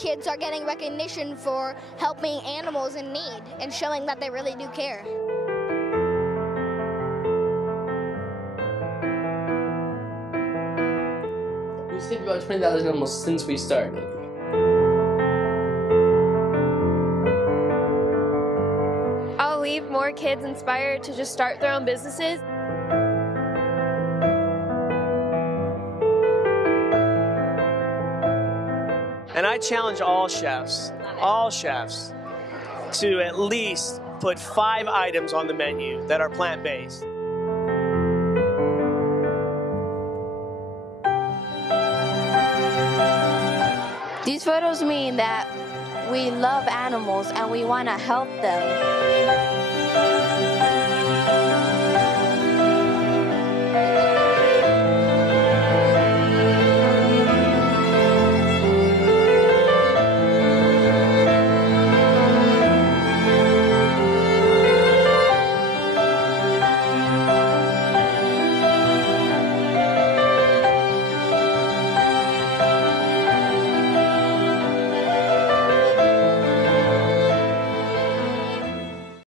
kids are getting recognition for helping animals in need and showing that they really do care. We saved about 20,000 animals since we started. I'll leave more kids inspired to just start their own businesses. And I challenge all chefs, to at least put 5 items on the menu that are plant-based. These photos mean that we love animals and we want to help them.